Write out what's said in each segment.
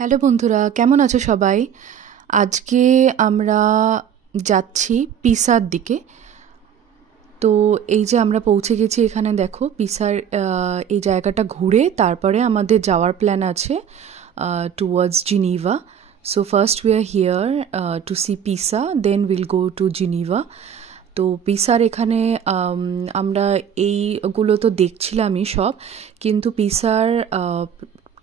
Hello বন্ধুরা, কেমন আছো সবাই? আজকে আমরা যাচ্ছি পিসার দিকে। তো এই যে আমরা পৌঁছে গেছি এখানে, দেখো পিসার এই জায়গাটা ঘুরে তারপরে আমাদের যাওয়ার প্ল্যান আছে towards Geneva. So first we are here to see Pisa, then will go to জিনিভা। তো পিসার এখানে আমরা এইগুলো তো দেখছিলামই সব, কিন্তু পিসার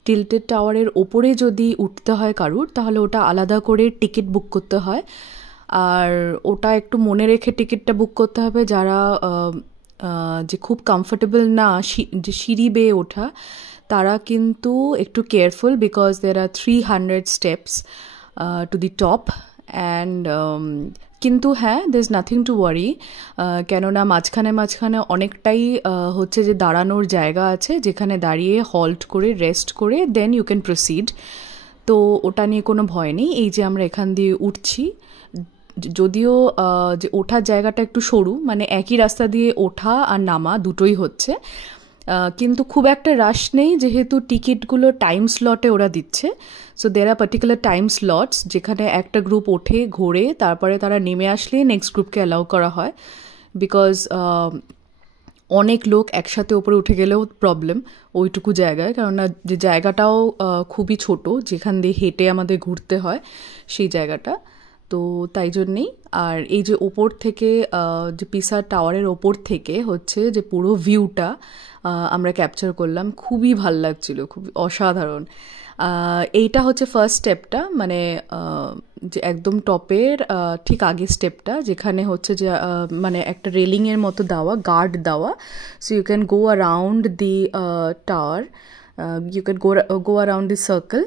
টিল্টেড টাওয়ারের ওপরে যদি উঠতে হয় কারুর, তাহলে ওটা আলাদা করে টিকিট বুক করতে হয়। আর ওটা একটু মনে রেখে টিকিটটা বুক করতে হবে যারা যে খুব কমফোর্টেবল না যে সিঁড়ি বেয়ে ওঠা, তারা কিন্তু একটু careful, because there are 300 steps to the top. And কিন্তু হ্যাঁ, there is nothing to worry, কেননা মাঝখানে মাঝখানে অনেকটাই হচ্ছে যে দাঁড়ানোর জায়গা আছে, যেখানে দাঁড়িয়ে হল্ট করে রেস্ট করে দেন ইউ ক্যান প্রসিড। তো ওটা নিয়ে কোনো ভয় নেই। এই যে আমরা এখান দিয়ে উঠছি, যদিও যে ওঠার জায়গাটা একটু সরু, মানে একই রাস্তা দিয়ে ওঠা আর নামা দুটোই হচ্ছে, কিন্তু খুব একটা রাশ নেই, যেহেতু টিকিটগুলো টাইম স্লটে ওরা দিচ্ছে। So there are particular time slots, যেখানে একটা গ্রুপ ওঠে ঘোরে, তারপরে তারা নেমে আসলে নেক্সট গ্রুপকে অ্যালাউ করা হয়। বিকজ অনেক লোক একসাথে ওপরে উঠে গেলেও প্রবলেম ওইটুকু জায়গায়, কেননা যে জায়গাটাও খুবই ছোট, যেখান দিয়ে হেঁটে আমাদের ঘুরতে হয় সেই জায়গাটা। তো তাই জন্যেই। আর এই যে ওপর থেকে যে পিসার টাওয়ারের ওপর থেকে হচ্ছে যে পুরো ভিউটা আমরা ক্যাপচার করলাম, খুবই ভাল লাগছিল, খুবই অসাধারণ। এইটা হচ্ছে ফার্স্ট স্টেপটা, মানে যে একদম টপের ঠিক আগের স্টেপটা, যেখানে হচ্ছে যে মানে একটা রেলিংয়ের মতো দেওয়া, গার্ড দেওয়া, so you can go around the tower, you can go around the circle,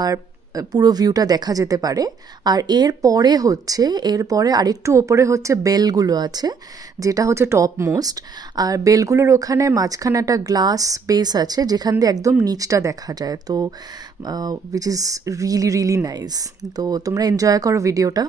আর পুরো ভিউটা দেখা যেতে পারে। আর এরপরে আরেকটু ওপরে হচ্ছে বেলগুলো আছে, যেটা হচ্ছে টপ মোস্ট। আর বেলগুলোর ওখানে মাঝখানে একটা গ্লাস বেস আছে, যেখান দিয়ে একদম নিচটা দেখা যায়। তো which is really really nice. তো তোমরা এনজয় করো ভিডিওটা।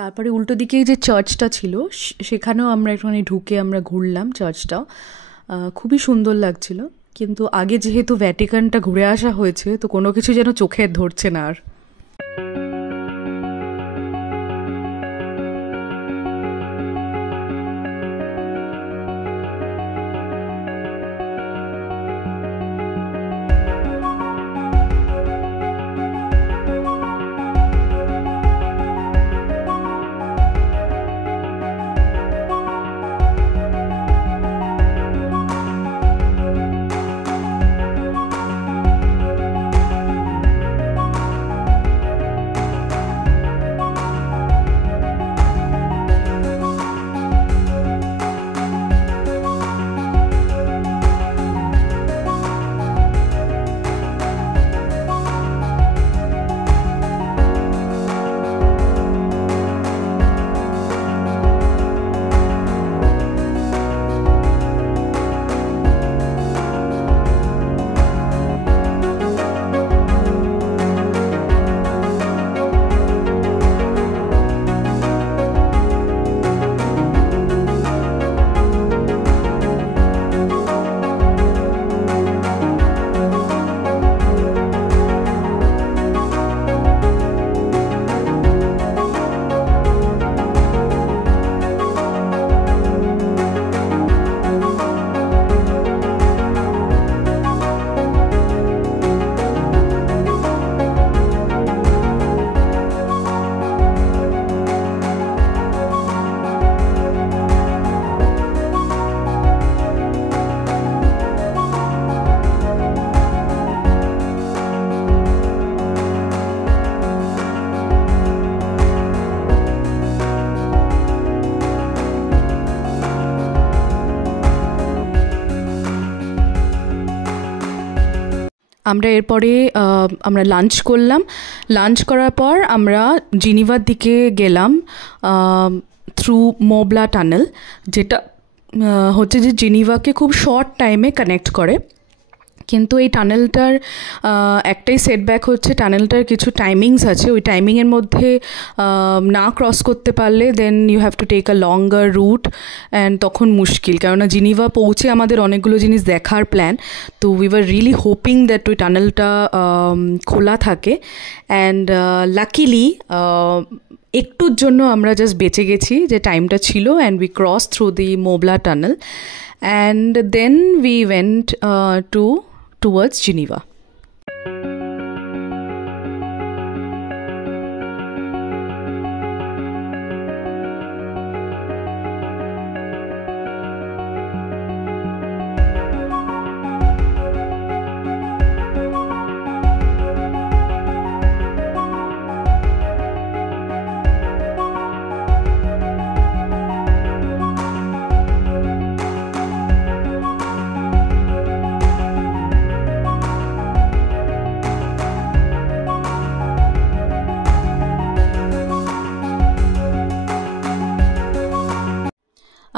তারপরে উল্টো দিকে যে চার্চটা ছিল, সেখানেও আমরা একটুখানি ঢুকে আমরা ঘুরলাম চার্চটাও, খুবই সুন্দর লাগছিল। কিন্তু আগে যেহেতু ভ্যাটিকানটা ঘুরে আসা হয়েছে, তো কোনো কিছু যেন চোখে ধরছে না আর। আমরা এরপরে আমরা লাঞ্চ করলাম। লাঞ্চ করার পর আমরা জিনিভার দিকে গেলাম থ্রু মোবলা টানেল, যেটা হচ্ছে যে জিনিভাকে খুব শর্ট টাইমে কানেক্ট করে। কিন্তু এই টানেলটার একটাই সেটব্যাক হচ্ছে, টানেলটার কিছু টাইমিংস আছে, ওই টাইমিংয়ের মধ্যে না ক্রস করতে পারলে then you have to take a longer route, and তখন মুশকিল, কেননা জিনিভা পৌঁছে আমাদের অনেকগুলো জিনিস দেখার প্ল্যান। তো we were really hoping that ওই টানেলটা খোলা থাকে, অ্যান্ড লাকিলি একটুর জন্য আমরা জাস্ট বেঁচে গেছি যে টাইমটা ছিল, and we cross through the Mont Blanc tunnel, and then we went towards Geneva.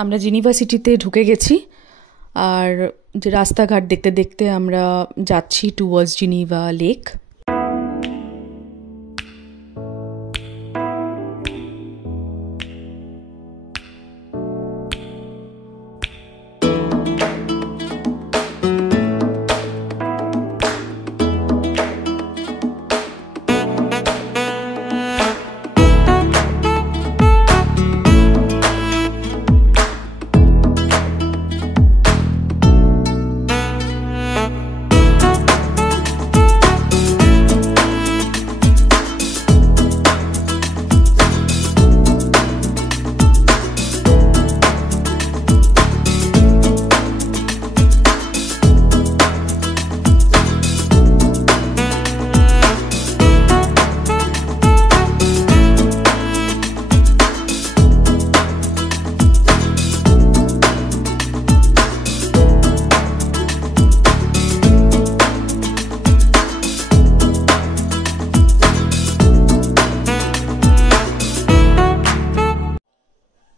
আমরা জিনিভা সিটিতে ঢুকে গেছি, আর যে রাস্তাঘাট দেখতে দেখতে আমরা যাচ্ছি টুয়ার্ডস জিনিভা লেক।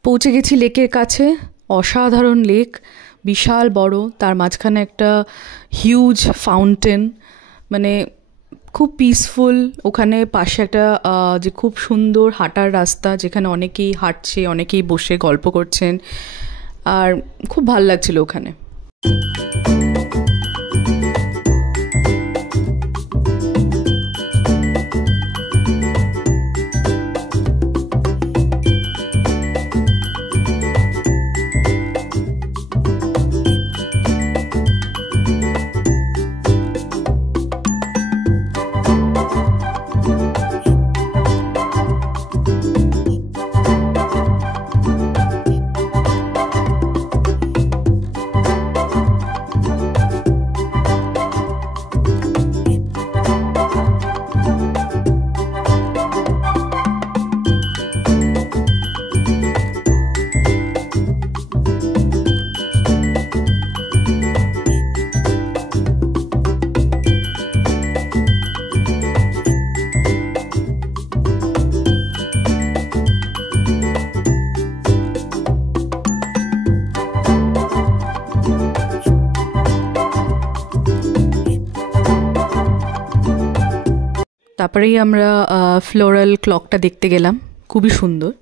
পৌঁছে গেছি লেকের কাছে। অসাধারণ লেক, বিশাল বড়, তার মাঝখানে একটা হিউজ ফাউন্টেন, মানে খুব পিসফুল। ওখানে পাশে একটা যে খুব সুন্দর হাঁটার রাস্তা, যেখানে অনেকেই হাঁটছে, অনেকেই বসে গল্প করছেন, আর খুব ভালো লাগছিল ওখানে। তারপরেই আমরা ফ্লোরাল ক্লকটা দেখতে গেলাম, খুবই সুন্দর।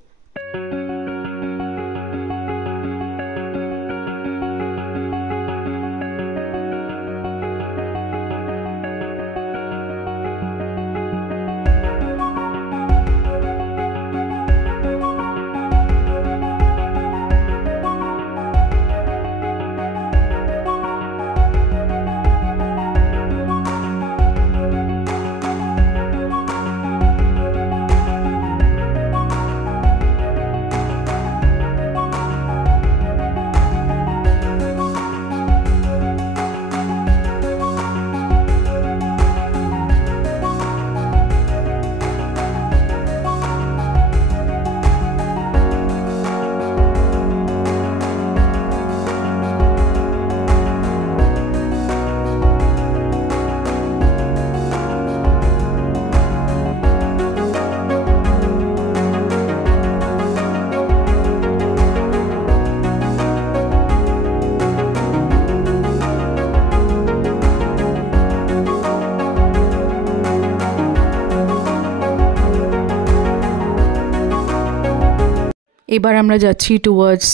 এবার আমরা যাচ্ছি টুয়ার্ডস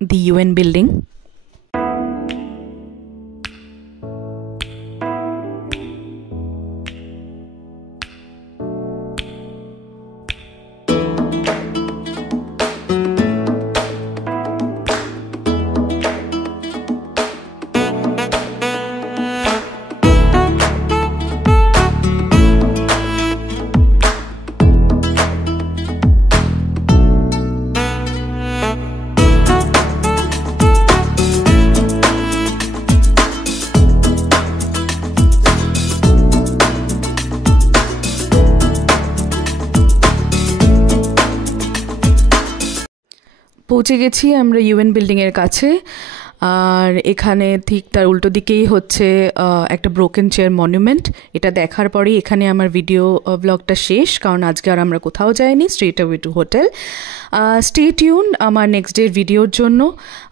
দি ইউএন বিল্ডিং। পৌঁছে গেছি আমরা ইউএন বিল্ডিংয়ের কাছে, আর এখানে ঠিক তার উল্টো দিকেই হচ্ছে একটা ব্রোকেন চেয়ার মনুমেন্ট। এটা দেখার পরেই এখানে আমার ভিডিও ব্লগটা শেষ, কারণ আজকে আর আমরা কোথাও যাইনি, straight away to hotel. Stay tune আমার নেক্সট ডের ভিডিওর জন্য।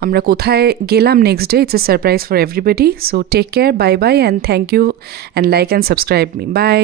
আমরা কোথায় গেলাম next day, it's a surprise for everybody. So take care, bye bye, and thank you, and like and subscribe me. By.